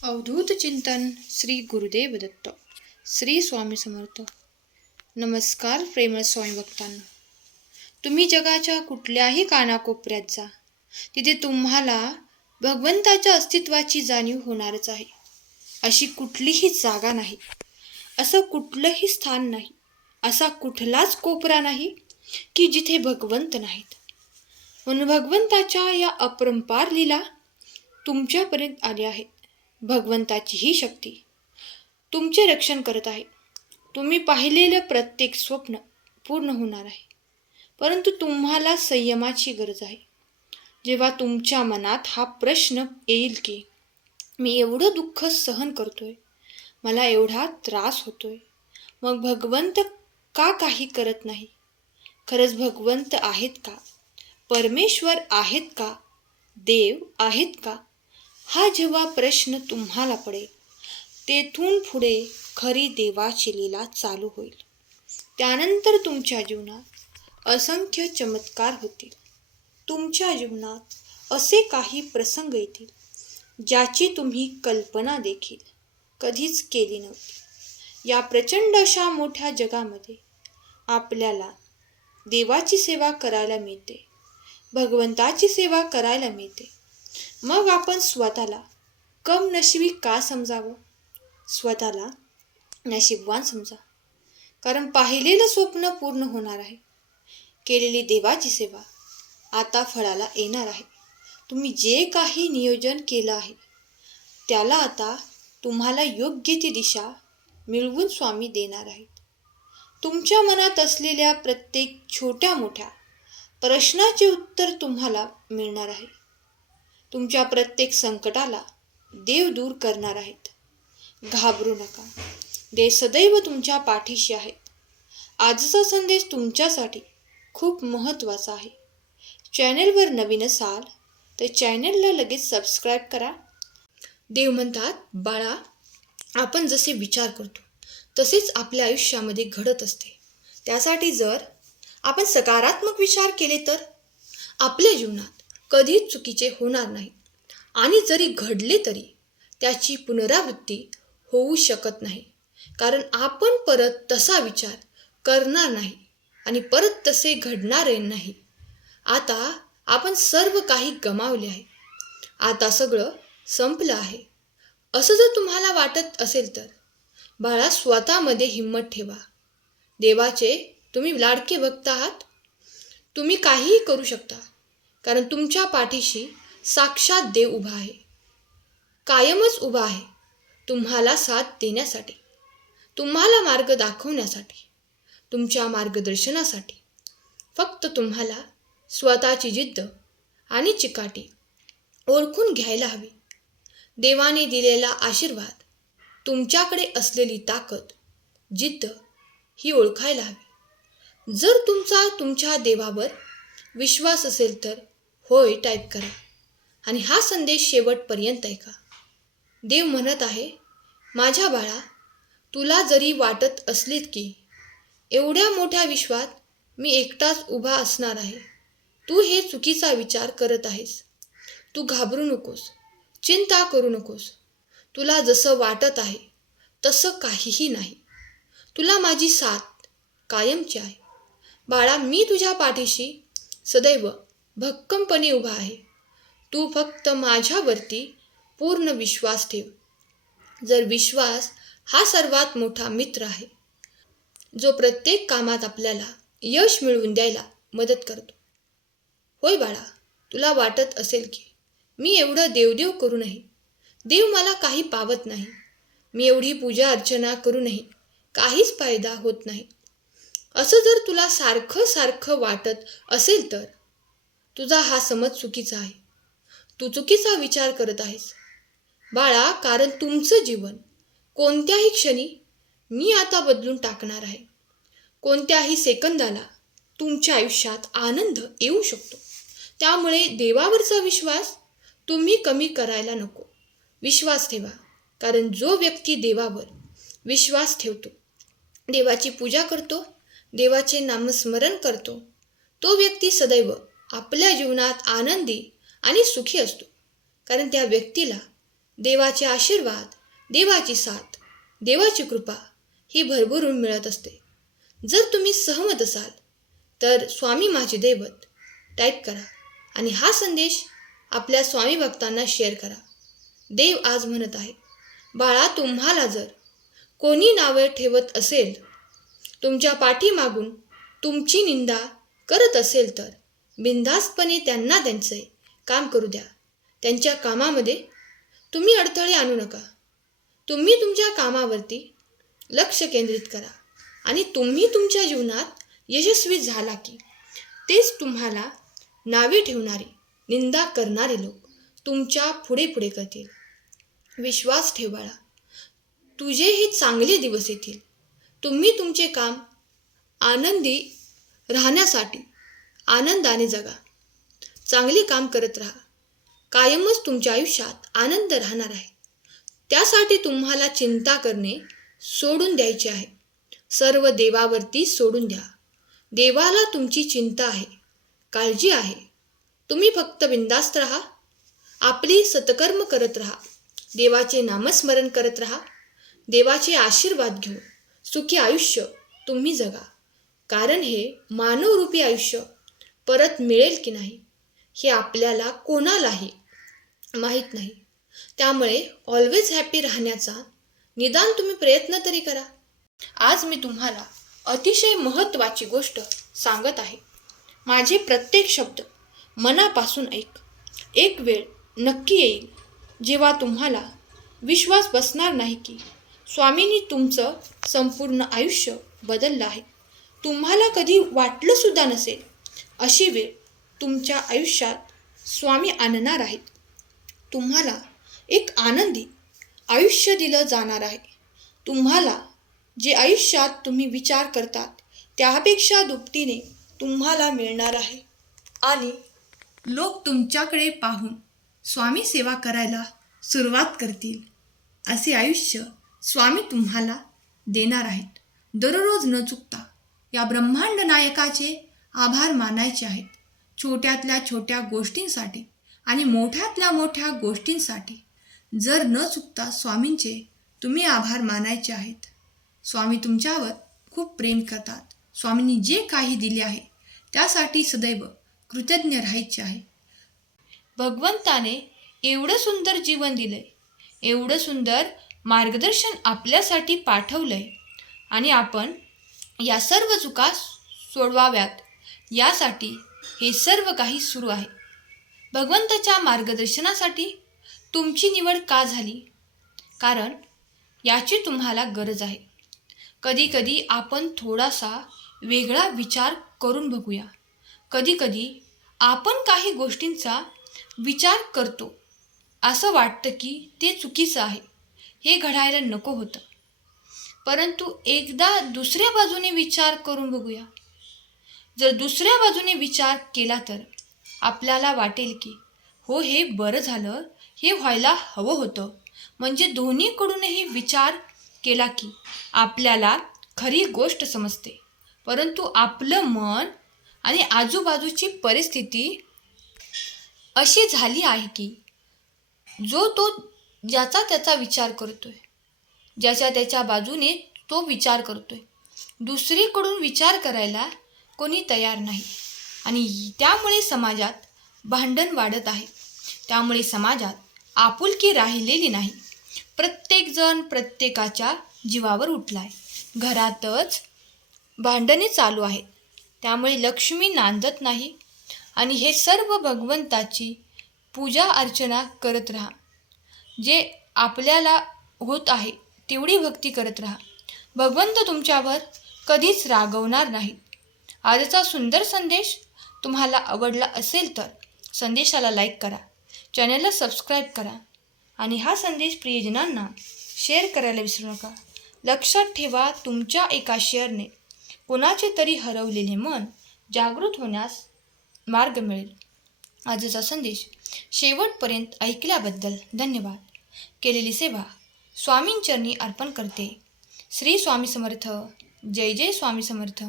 अवधूत चिंतन श्री गुरुदेव दत्त. श्री स्वामी समर्थ. नमस्कार प्रेमळ स्वामी भक्तांनो. तुम्ही जगाच्या कुठल्याही कानाकोपऱ्यात जा, तिथे तुम्हाला भगवंताच्या अस्तित्वाची जाणीव होणारच आहे. अशी कुठलीही जागा नाही, असं कुठलंही स्थान नाही, असा कुठलाच कोपरा नाही की जिथे भगवंत नाहीत. म्हणून भगवंताच्या या अपरंपार लीला तुमच्यापर्यंत आल्या आहेत. भगवंताची ही शक्ती तुमचे रक्षण करत आहे. तुम्ही पाहिलेलं प्रत्येक स्वप्न पूर्ण होणार आहे, परंतु तुम्हाला संयमाची गरज आहे. जेव्हा तुमच्या मनात हा प्रश्न येईल की मी एवढं दुःख सहन करतोय, मला एवढा त्रास होतोय, मग भगवंत का काही करत नाही? खरंच भगवंत आहेत का? परमेश्वर आहेत का? देव आहेत का? हा जेव्हा प्रश्न तुम्हाला पडेल, तेथून पुढे खरी देवाची लीला चालू होईल. त्यानंतर तुमच्या जीवनात असंख्य चमत्कार होतील. तुमच्या जीवनात असे काही प्रसंग येतील ज्याची तुम्ही कल्पना देखील कधीच केली नव्हती. या प्रचंड अशा मोठ्या जगामध्ये आपल्याला देवाची सेवा करायला मिळते, भगवंताची सेवा करायला मिळते. मग आपण स्वतःला कमनशिबी का समजावं? स्वतःला नशीबवान समजा, कारण पाहिलेलं स्वप्न पूर्ण होणार आहे. केलेली देवाची सेवा आता फळाला येणार आहे. तुम्ही जे काही नियोजन केलं आहे त्याला आता तुम्हाला योग्य ती दिशा मिळवून स्वामी देणार आहेत. तुमच्या मनात असलेल्या प्रत्येक छोट्या मोठ्या प्रश्नाचे उत्तर तुम्हाला मिळणार आहे. तुमच्या प्रत्येक संकटाला देव दूर करणार आहेत. घाबरू नका, देव सदैव तुमच्या पाठीशी आहेत. आजचा संदेश तुमच्यासाठी खूप महत्त्वाचा आहे. चॅनेलवर नवीन असाल तर चॅनेलला लगेच सबस्क्राईब करा. देव म्हणतात, बाळा, आपण जसे विचार करतो तसेच आपल्या आयुष्यामध्ये घडत असते. त्यासाठी जर आपण सकारात्मक विचार केले तर आपल्या जीवनात कधीच चुकीचे होणार नाही, आणि जरी घडले तरी त्याची पुनरावृत्ती होऊ शकत नाही, कारण आपण परत तसा विचार करणार नाही आणि परत तसे घडणारे नाही. आता आपण सर्व काही गमावले आहे, आता सगळं संपलं आहे असं जर तुम्हाला वाटत असेल तर बाळा, स्वतःमध्ये हिंमत ठेवा. देवाचे तुम्ही लाडके भक्त आहात. तुम्ही काहीही करू शकता, कारण तुमच्या पाठीशी साक्षात देव उभा आहे, कायमच उभा आहे. तुम्हाला साथ देण्यासाठी, तुम्हाला मार्ग दाखवण्यासाठी, तुमच्या मार्गदर्शनासाठी. फक्त तुम्हाला स्वतःची जिद्द आणि चिकाटी ओळखून घ्यायला हवी. देवाने दिलेला आशीर्वाद, तुमच्याकडे असलेली ताकद, जिद्द ही ओळखायला हवी. जर तुमच्या देवावर विश्वास असेल तर होय टाईप करा आणि हा संदेश शेवटपर्यंत ऐका. देव म्हणत आहे, माझ्या बाळा, तुला जरी वाटत असलीत की एवढ्या मोठ्या विश्वात मी एकटाच उभा असणार आहे, तू हे चुकीचा विचार करत आहेस. तू घाबरू नकोस, चिंता करू नकोस. तुला जसं वाटत आहे तसं काहीही नाही. तुला माझी साथ कायमची आहे. बाळा, मी तुझ्या पाठीशी सदैव भक्कमपणे उभा आहे. तू फक्त माझ्यावरती पूर्ण विश्वास ठेव. जर विश्वास हा सर्वात मोठा मित्र आहे, जो प्रत्येक कामात आपल्याला यश मिळवून द्यायला मदत करतो. होय बाळा, तुला वाटत असेल की मी एवढं देवदेव करूनही देव मला काही पावत नाही, मी एवढी पूजा अर्चना करूनही काहीच फायदा होत नाही. असं जर तुला सारखं सारखं वाटत असेल तर तुझा हा समज चुकीचा आहे. तू चुकीचा विचार करत आहेस बाळा, कारण तुमचं जीवन कोणत्याही क्षणी मी आता बदलून टाकणार आहे. कोणत्याही सेकंदाला तुमच्या आयुष्यात आनंद येऊ शकतो. त्यामुळे देवावरचा विश्वास तुम्ही कमी करायला नको. विश्वास ठेवा, कारण जो व्यक्ती देवावर विश्वास ठेवतो, देवाची पूजा करतो, देवाचे नामस्मरण करतो, तो व्यक्ती सदैव आपल्या जीवनात आनंदी आणि सुखी असतो. कारण त्या व्यक्तीला देवाचे आशीर्वाद, देवाची साथ, देवाची कृपा ही भरभरून मिळत असते. जर तुम्ही सहमत असाल तर स्वामी माझे दैवत टाईप करा आणि हा संदेश आपल्या स्वामी भक्तांना शेअर करा. देव आज म्हणत आहे, बाळा, तुम्हाला जर कोणी नावे ठेवत असेल, तुमच्या पाठीमागून तुमची निंदा करत असेल तर बिनधास्तपणे त्यांना त्यांचे काम करू द्या. त्यांच्या कामामध्ये तुम्ही अडथळे आणू नका. तुम्ही तुमच्या कामावरती लक्ष केंद्रित करा आणि तुम्ही तुमच्या जीवनात यशस्वी झाला की तेच तुम्हाला नावे ठेवणारे, निंदा करणारे लोक तुमच्या पुढे पुढे करतील. विश्वास ठेव बाळा, तुझे हे चांगले दिवस येतील. तुम्ही तुमचे काम आनंदी राहण्यासाठी आनंदाने जगा. चांगले काम करत राहा. कायमच तुमच्या आयुष्यात आनंद राहणार आहे. त्यासाठी तुम्हाला चिंता करणे सोडून द्यायचे आहे. सर्व देवावरती सोडून द्या. देवाला तुमची चिंता आहे, काळजी आहे. तुम्ही फक्त बिनधास्त राहा. आपली सत्कर्म करत राहा. देवाचे नामस्मरण करत राहा. देवाचे आशीर्वाद घेऊन सुखी आयुष्य तुम्ही जगा. कारण हे मानवरूपी आयुष्य परत मिळेल की नाही हे आपल्याला कोणालाही माहीत नाही. त्यामुळे ऑलवेज हॅपी राहण्याचा निदान तुम्ही प्रयत्न तरी करा. आज मी तुम्हाला अतिशय महत्त्वाची गोष्ट सांगत आहे. माझे प्रत्येक शब्द मनापासून ऐक. एक वेळ नक्की येईल जेव्हा तुम्हाला विश्वास बसणार नाही की स्वामींनी तुमचं संपूर्ण आयुष्य बदललं आहे. तुम्हाला कधी वाटलं सुद्धा नसेल अशी वेळ तुमच्या आयुष्यात स्वामी आणणार आहेत. तुम्हाला एक आनंदी आयुष्य दिलं जाणार आहे. तुम्हाला जे आयुष्यात तुम्ही विचार करतात त्यापेक्षा दुपटीने तुम्हाला मिळणार आहे. आणि लोक तुमच्याकडे पाहून स्वामी सेवा करायला सुरुवात करतील. असे आयुष्य स्वामी तुम्हाला देणार आहेत. दररोज न चुकता या ब्रह्मांड नायकाचे आभार मानायचे आहेत. छोट्यातल्या छोट्या गोष्टींसाठी आणि मोठ्यातल्या मोठ्या गोष्टींसाठी जर न चुकता स्वामींचे तुम्ही आभार मानायचे आहेत. स्वामी तुमच्यावर खूप प्रेम करतात. स्वामींनी जे काही दिले आहे त्यासाठी सदैव कृतज्ञ राहायचे आहे. भगवंताने एवढं सुंदर जीवन दिलंय, एवढं सुंदर मार्गदर्शन आपल्यासाठी पाठवलंय आणि आपण या सर्व चुका सोडवाव्यात यासाठी हे सर्व काही सुरू आहे. भगवंताच्या मार्गदर्शनासाठी तुमची निवड का झाली? कारण याची तुम्हाला गरज आहे. कधीकधी आपण थोडासा वेगळा विचार करून बघूया. कधीकधी आपण काही गोष्टींचा विचार करतो, असं वाटतं की ते चुकीचं आहे, हे घडायला नको होतं. परंतु एकदा दुसऱ्या बाजूने विचार करून बघूया. जर दुसऱ्या बाजूने विचार केला तर आपल्याला वाटेल की हो, हे बरं झालं, हे व्हायला हवं होतं. म्हणजे दोन्हीकडूनही विचार केला की आपल्याला खरी गोष्ट समजते. परंतु आपलं मन आणि आजूबाजूची परिस्थिती अशी झाली आहे की जो तो ज्याचा त्याचा विचार करतोय, ज्याच्या त्याच्या बाजूने तो विचार करतोय. दुसरीकडून विचार करायला कोणी तयार नाही आणि त्यामुळे समाजात भांडण वाढत आहे. त्यामुळे समाजात आपुलकी राहिलेली नाही. प्रत्येकजण प्रत्येकाच्या जीवावर उठलाय. घरातच भांडणे चालू आहेत. त्यामुळे लक्ष्मी नांदत नाही. आणि हे सर्व भगवंताची पूजा अर्चना करत राहा. जे आपल्याला होत आहे तेवढी भक्ती करत राहा. भगवंत तुमच्यावर कधीच रागवणार नाही. आजचा सुंदर संदेश तुम्हाला आवडला असेल तर संदेशाला लाईक करा, चॅनलला सबस्क्राईब करा आणि हा संदेश प्रियजनांना शेअर करायला विसरू नका. लक्षात ठेवा, तुमच्या एका शेअरने कोणाचे तरी हरवलेले मन जागृत होण्यास मार्ग मिळेल. आजचा संदेश शेवटपर्यंत ऐकल्याबद्दल धन्यवाद. केलेली सेवा स्वामींचरणी अर्पण करते. श्री स्वामी समर्थ. जय जय स्वामी समर्थ.